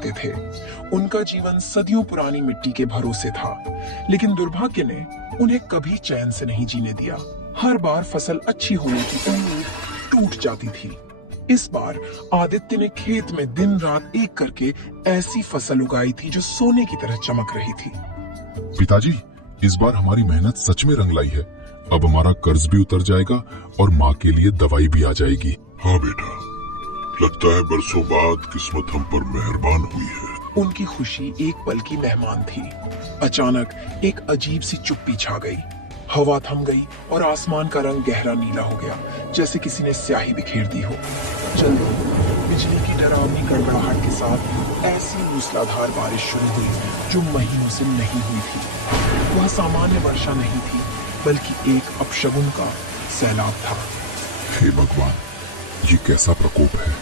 रखते थे। उनका जीवन सदियों पुरानी मिट्टी के भरोसे था, लेकिन दुर्भाग्य ने उन्हें कभी चैन से नहीं जीने दिया। हर बार फसल अच्छी होने की उम्मीद टूट जाती थी। इस बार आदित्य ने खेत में दिन रात एक करके ऐसी फसल उगाई थी जो सोने की तरह चमक रही थी। पिताजी, इस बार हमारी मेहनत सच में रंग लाई है। अब हमारा कर्ज भी उतर जाएगा और माँ के लिए दवाई भी आ जाएगी। हाँ बेटा, लगता है बरसों बाद किस्मत हम पर मेहरबान हुई है। उनकी खुशी एक पल की मेहमान थी। अचानक एक अजीब सी चुप्पी छा गई। हवा थम गई और आसमान का रंग गहरा नीला हो गया, जैसे किसी ने स्याही बिखेर दी हो। जल्दी बिजली की डरावनी गड़गड़ाहट के साथ ऐसी मूसलाधार बारिश शुरू हुई जो महीनों से नहीं हुई थी। वह सामान्य वर्षा नहीं थी, बल्कि एक अपशगुन का सैलाब था। हे भगवान, ये कैसा प्रकोप है?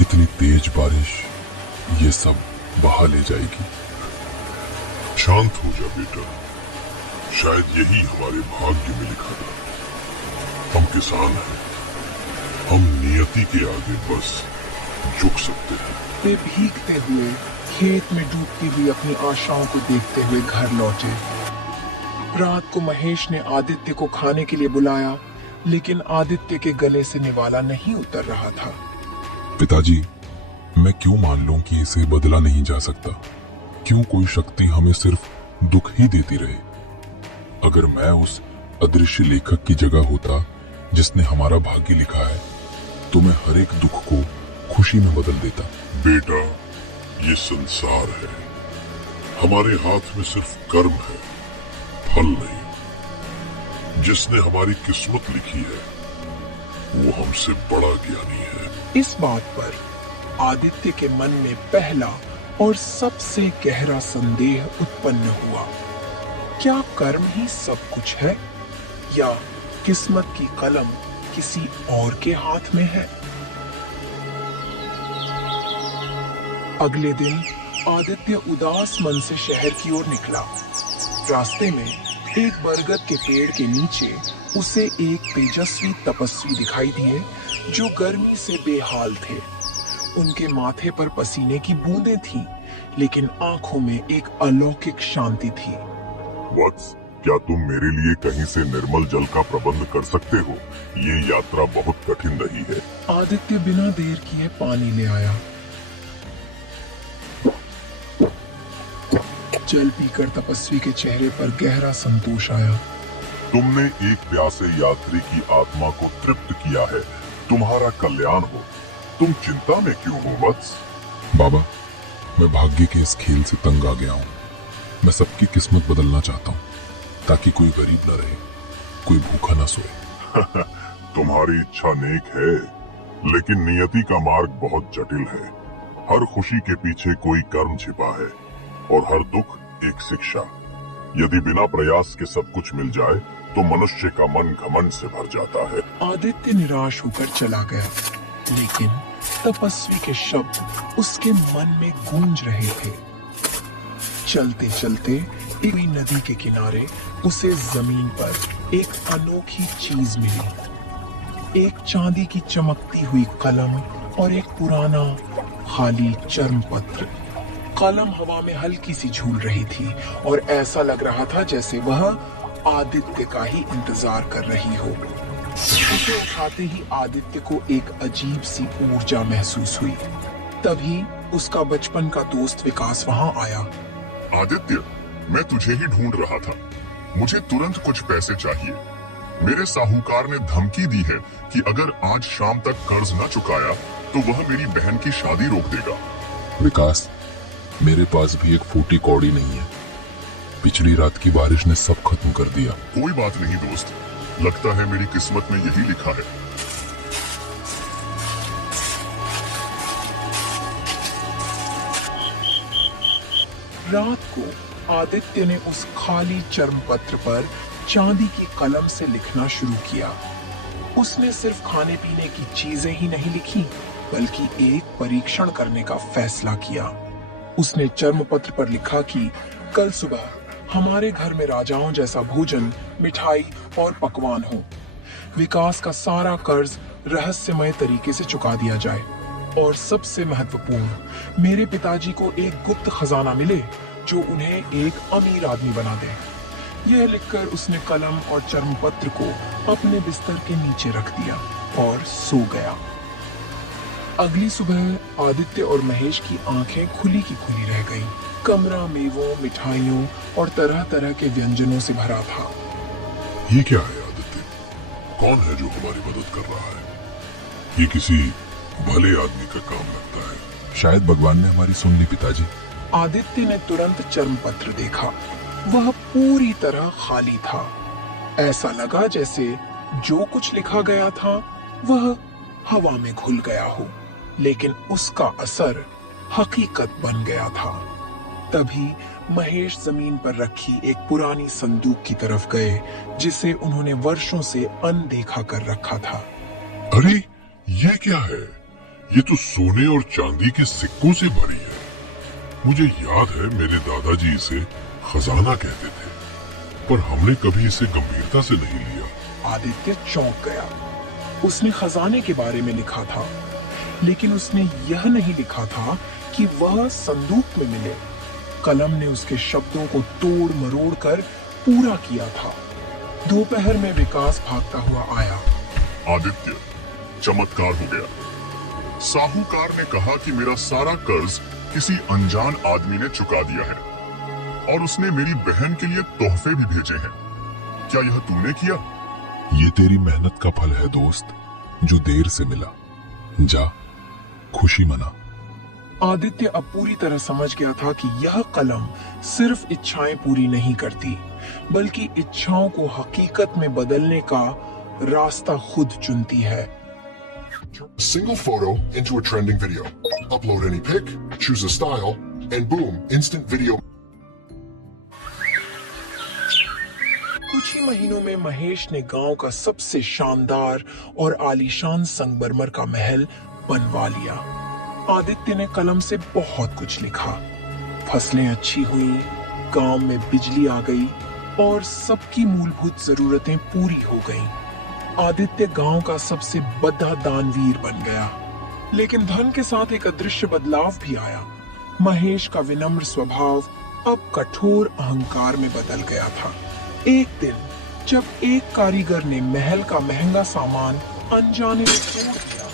इतनी तेज बारिश, ये सब बहा ले जाएगी। शांत हो जा बेटा, शायद यही हमारे भाग्य में लिखा था। हम किसान हैं, हम नियति के आगे बस झुक सकते हैं। वे भीगते हुए खेत में डूबती हुई अपनी आशाओं को देखते हुए घर लौटे। रात को महेश ने आदित्य को खाने के लिए बुलाया, लेकिन आदित्य के गले से निवाला नहीं उतर रहा था। पिताजी, मैं क्यों मान लूं कि इसे बदला नहीं जा सकता? क्यों कोई शक्ति हमें सिर्फ दुख ही देती रहे? अगर मैं उस अदृश्य लेखक की जगह होता जिसने हमारा भाग्य लिखा है, तो मैं हर एक दुख को खुशी में बदल देता। बेटा, ये संसार है, हमारे हाथ में सिर्फ कर्म है, फल नहीं। जिसने हमारी किस्मत लिखी है वो हमसे बड़ा ज्ञानी है। इस बात पर आदित्य के मन में पहला और सबसे गहरा संदेह उत्पन्न हुआ। क्या कर्म ही सब कुछ है, या किस्मत की कलम किसी और के हाथ में है? अगले दिन आदित्य उदास मन से शहर की ओर निकला। रास्ते में एक बरगद के पेड़ के नीचे उसे एक तेजस्वी तपस्वी दिखाई दिए जो गर्मी से बेहाल थे। उनके माथे पर पसीने की बूंदें थीं, लेकिन आंखों में एक अलौकिक शांति थी। वत्स, क्या तुम मेरे लिए कहीं से निर्मल जल का प्रबंध कर सकते हो? ये यात्रा बहुत कठिन रही है। आदित्य बिना देर किए पानी ले आया। जल पीकर तपस्वी के चेहरे पर गहरा संतोष आया। तुमने एक प्यासे यात्री की आत्मा को तृप्त किया है, तुम्हारा कल्याण हो। तुम चिंता में क्यों हो वत्स? बाबा, मैं भाग्य के इस खेल से तंग आ गया हूँ। मैं सबकी किस्मत बदलना चाहता हूँ, ताकि कोई गरीब न रहे, कोई भूखा न सोए। तुम्हारी इच्छा नेक है, लेकिन नियति का मार्ग बहुत जटिल है। हर खुशी के पीछे कोई कर्म छिपा है, और हर दुख एक शिक्षा। यदि बिना प्रयास के सब कुछ मिल जाए तो मनुष्य का मन घमंड से भर जाता है। आदित्य निराश होकर चला गया, लेकिन तपस्वी के शब्द उसके मन में गूंज रहे थे। चलते चलते एक नदी के किनारे उसे जमीन पर एक अनोखी चीज मिली। एक चांदी की चमकती हुई कलम और एक पुराना खाली चर्म पत्र। कलम हवा में हल्की सी झूल रही थी और ऐसा लग रहा था जैसे वह आदित्य का ही इंतजार कर रही हो। उसे उठाते ही आदित्य को एक अजीब सी ऊर्जा महसूस हुई। तभी उसका बचपन का दोस्त विकास वहां आया। आदित्य, मैं तुझे ही ढूंढ रहा था। मुझे तुरंत कुछ पैसे चाहिए। मेरे साहूकार ने धमकी दी है कि अगर आज शाम तक कर्ज न चुकाया तो वह मेरी बहन की शादी रोक देगा। विकास, मेरे पास भी एक फूटी कौड़ी नहीं है। पिछली रात की बारिश ने सब खत्म कर दिया। कोई बात नहीं दोस्त, लगता है मेरी किस्मत में यही लिखा है। रात को आदित्य ने उस खाली चर्म पत्र पर चांदी की कलम से लिखना शुरू किया। उसने सिर्फ खाने पीने की चीजें ही नहीं लिखी, बल्कि एक परीक्षण करने का फैसला किया। उसने चर्म पत्र पर लिखा कि कल सुबह हमारे घर में राजाओं जैसा भोजन, मिठाई और पकवान हो। विकास का सारा कर्ज रहस्यमय तरीके से चुका दिया जाए। और सबसे महत्वपूर्ण, मेरे पिताजी को एक गुप्त खजाना मिले जो उन्हें एक अमीर आदमी बना दे। यह लिखकर उसने कलम और चर्मपत्र को अपने बिस्तर के नीचे रख दिया और सो गया। अगली सुबह आदित्य और महेश की आंखें खुली की खुली रह गईं। कमरा मेवों, मिठाइयों और तरह तरह के व्यंजनों से भरा था। ये क्या है आदित्य? कौन है जो हमारी मदद कर रहा है? ये किसी भले आदमी का काम लगता है। शायद भगवान ने हमारी सुन ली पिताजी। आदित्य ने तुरंत चर्मपत्र देखा। वह पूरी तरह खाली था। ऐसा लगा जैसे जो कुछ लिखा गया था वह हवा में घुल गया हो, लेकिन उसका असर हकीकत बन गया था। तभी महेश जमीन पर रखी एक पुरानी संदूक की तरफ गए जिसे उन्होंने वर्षों से अनदेखा कर रखा था। अरे ये क्या है? ये तो सोने और चांदी के सिक्कों से भरी है। मुझे याद है मेरे दादाजी इसे खजाना कहते थे, पर हमने कभी इसे गंभीरता से नहीं लिया। आदित्य चौंक गया। उसने खजाने के बारे में लिखा था, लेकिन उसने यह नहीं लिखा था कि वह संदूक में मिले। कलम ने उसके शब्दों को तोड़ मरोड़ कर पूरा किया था। दोपहर में विकास भागता हुआ आया। आदित्य, चमत्कार हो गया। साहूकार ने कहा कि मेरा सारा कर्ज किसी अनजान आदमी ने चुका दिया है और उसने मेरी बहन के लिए तोहफे भी भेजे हैं। क्या यह तूने किया? ये तेरी मेहनत का फल है दोस्त, जो देर से मिला। जा, खुशी मना। आदित्य अब पूरी तरह समझ गया था कि यह कलम सिर्फ इच्छाएं पूरी नहीं करती, बल्कि इच्छाओं को हकीकत में बदलने का रास्ता खुद चुनती है। Single photo into a trending video. Upload any pic, choose a style, and boom, instant video. कुछ ही महीनों में महेश ने गांव का सबसे शानदार और आलीशान संगमरमर का महल बनवा लिया। आदित्य ने कलम से बहुत कुछ लिखा। फसलें अच्छी हुई, गांव में बिजली आ गई और सबकी मूलभूत जरूरतें पूरी हो गईं। आदित्य गांव का सबसे बड़ा दानवीर बन गया। लेकिन धन के साथ एक अदृश्य बदलाव भी आया। महेश का विनम्र स्वभाव अब कठोर अहंकार में बदल गया था। एक दिन जब एक कारीगर ने महल का महंगा सामान अनजाने में तोड़ दिया,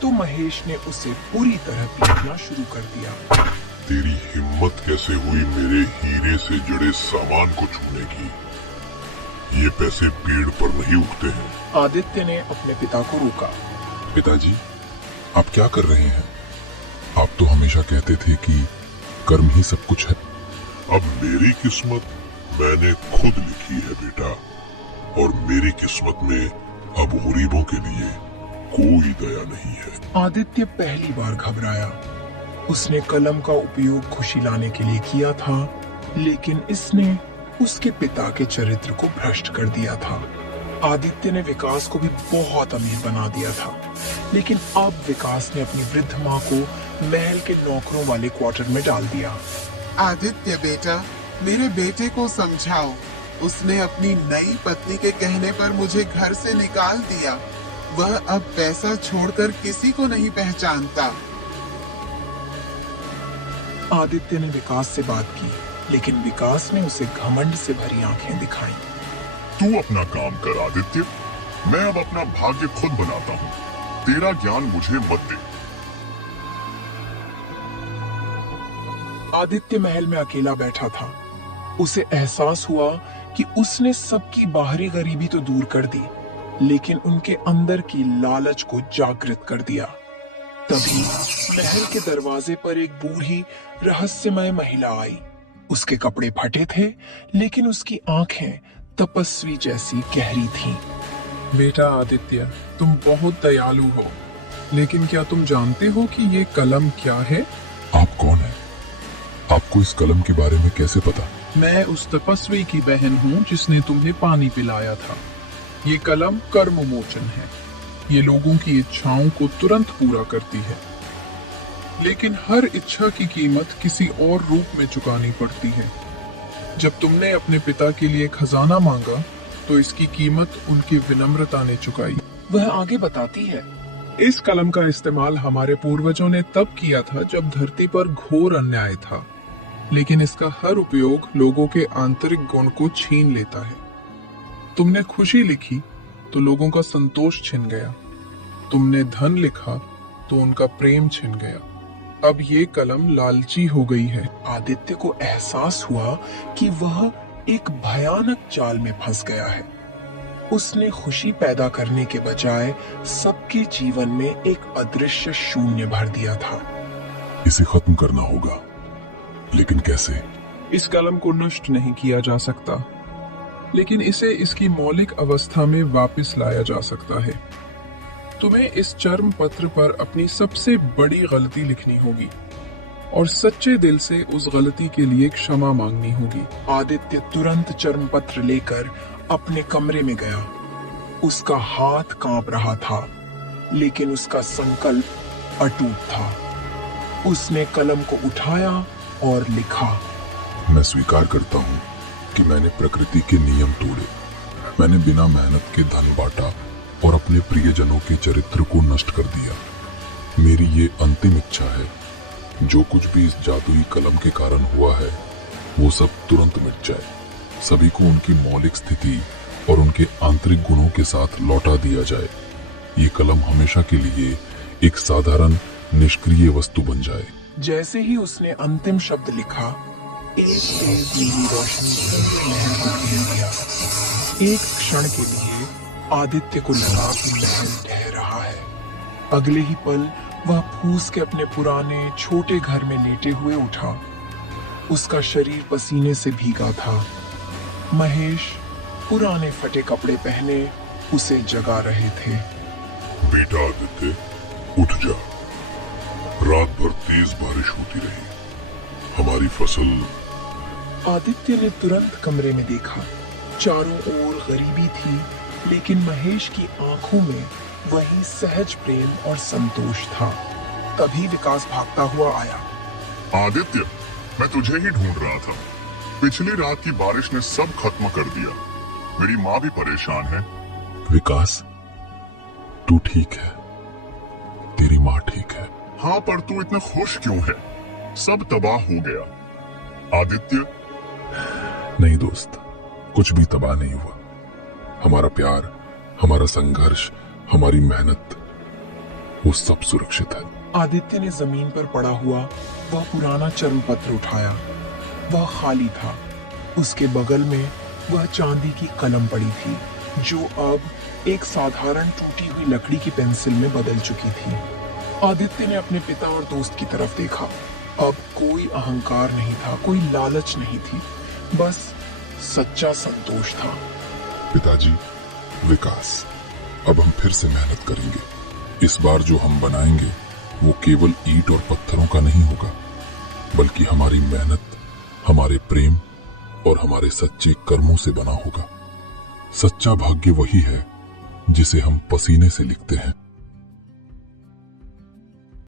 तो महेश ने उसे बुरी तरह पीटना शुरू कर दिया। तेरी हिम्मत कैसे हुई मेरे हीरे से जड़े सामान को छूने की? ये पैसे पेड़ पर नहीं उगते हैं। आदित्य ने अपने पिता को रोका। पिताजी, आप क्या कर रहे हैं? आप तो हमेशा कहते थे कि कर्म ही सब कुछ है। अब मेरी किस्मत मैंने खुद लिखी है बेटा, और मेरी किस्मत में अब गरीबों के लिए कोई दया नहीं है। आदित्य पहली बार घबराया। उसने कलम का उपयोग खुशी लाने के लिए किया था, लेकिन इसने उसके पिता के चरित्र को भ्रष्ट कर दिया था। आदित्य ने विकास को भी बहुत अमीर बना दिया था, लेकिन अब विकास ने अपनी वृद्ध माँ को महल के नौकरों वाले क्वार्टर में डाल दिया। आदित्य बेटा, मेरे बेटे को समझाओ। उसने अपनी नई पत्नी के कहने पर मुझे घर से निकाल दिया। वह अब पैसा छोड़कर किसी को नहीं पहचानता। आदित्य ने विकास से बात की, लेकिन विकास ने उसे घमंड से भरी आंखें दिखाई। तू अपना काम कर आदित्य, मैं अब अपना भाग्य खुद बनाता हूँ। तेरा ज्ञान मुझे मत दे। आदित्य महल में अकेला बैठा था। उसे एहसास हुआ कि उसने सबकी बाहरी गरीबी तो दूर कर दी, लेकिन उनके अंदर की लालच को जागृत कर दिया। तभी महल के दरवाजे पर एक बूढ़ी रहस्यमय महिला आई। उसके कपड़े फटे थे, लेकिन उसकी आंखें तपस्वी जैसी गहरी थीं। बेटा आदित्य, तुम बहुत दयालु हो, लेकिन क्या तुम जानते हो कि ये कलम क्या है? आप कौन हैं? आपको इस कलम के बारे में कैसे पता? मैं उस तपस्वी की बहन हूँ जिसने तुम्हें पानी पिलाया था। ये कलम कर्म मोचन है। ये लोगों की इच्छाओं को तुरंत पूरा करती है, लेकिन हर इच्छा की कीमत किसी और रूप में चुकानी पड़ती है। जब तुमने अपने पिता के लिए खजाना मांगा, तो इसकी कीमत उनकी विनम्रता ने चुकाई। वह आगे बताती है, इस कलम का इस्तेमाल हमारे पूर्वजों ने तब किया था जब धरती पर घोर अन्याय था, लेकिन इसका हर उपयोग लोगों के आंतरिक गुण को छीन लेता है। तुमने खुशी लिखी तो लोगों का संतोष छिन गया, तुमने धन लिखा तो उनका प्रेम छिन गया। अब ये कलम लालची हो गई है। आदित्य को एहसास हुआ कि वह एक भयानक जाल में फंस गया है। उसने खुशी पैदा करने के बजाय सबके जीवन में एक अदृश्य शून्य भर दिया था। इसे खत्म करना होगा, लेकिन कैसे? इस कलम को नष्ट नहीं किया जा सकता, लेकिन इसे इसकी मौलिक अवस्था में वापस लाया जा सकता है। तुम्हें इस चर्म पत्र पर अपनी सबसे बड़ी गलती लिखनी होगी और सच्चे दिल से उस गलती के लिए क्षमा मांगनी होगी। आदित्य तुरंत चर्म पत्र लेकर अपने कमरे में गया। उसका हाथ कांप रहा था, लेकिन उसका संकल्प अटूट था। उसने कलम को उठाया और लिखा, मैं स्वीकार करता हूँ कि मैंने प्रकृति के नियम तोड़े। मैंने बिना मेहनत के धन बांटा और अपने प्रियजनों के चरित्र को नष्ट कर दिया। मेरी ये अंतिम इच्छा है, जो कुछ भी इस जादुई कलम के कारण हुआ है वो सब तुरंत मिट जाए। सभी को उनकी मौलिक स्थिति और उनके आंतरिक गुणों के साथ लौटा दिया जाए। ये कलम हमेशा के लिए एक साधारण निष्क्रिय वस्तु बन जाए। जैसे ही उसने अंतिम शब्द लिखा, एक तेज नीली रोशनी पूरे महल को घेर लिया। एक क्षण के लिए आदित्य को लगा कि महल ढह रहा है। अगले ही पल वह फूस के अपने पुराने छोटे घर में लेटे हुए उठा। उसका शरीर पसीने से भीगा था। महेश पुराने फटे कपड़े पहने उसे जगा रहे थे। बेटा आदित्य, उठ जा। रात भर तेज बारिश होती रही, हमारी फसल। आदित्य ने तुरंत कमरे में देखा। चारों ओर गरीबी थी, लेकिन महेश की आंखों में वही सहज प्रेम और संतोष था। तभी विकास भागता हुआ आया। आदित्य, मैं तुझे ही ढूंढ रहा था। पिछली रात की बारिश ने सब खत्म कर दिया। मेरी माँ भी परेशान है। विकास, तू ठीक है? तेरी माँ ठीक है? हाँ, पर तू इतना खुश क्यों है? सब तबाह हो गया। आदित्य। नहीं दोस्त, कुछ भी तबाह नहीं हुआ। हमारा प्यार, हमारा संघर्ष, हमारी मेहनत, वो सब सुरक्षित है। आदित्य ने जमीन पर पड़ा हुआ वह पुराना चर्म पत्र उठाया। वह खाली था। उसके बगल में वह चांदी की कलम पड़ी थी, जो अब एक साधारण टूटी हुई लकड़ी की पेंसिल में बदल चुकी थी। आदित्य ने अपने पिता और दोस्त की तरफ देखा। अब कोई अहंकार नहीं था, कोई लालच नहीं थी, बस सच्चा संतोष था। पिताजी, विकास, अब हम फिर से मेहनत करेंगे। इस बार जो हम बनाएंगे वो केवल ईंट और पत्थरों का नहीं होगा, बल्कि हमारी मेहनत, हमारे प्रेम और हमारे सच्चे कर्मों से बना होगा। सच्चा भाग्य वही है जिसे हम पसीने से लिखते हैं।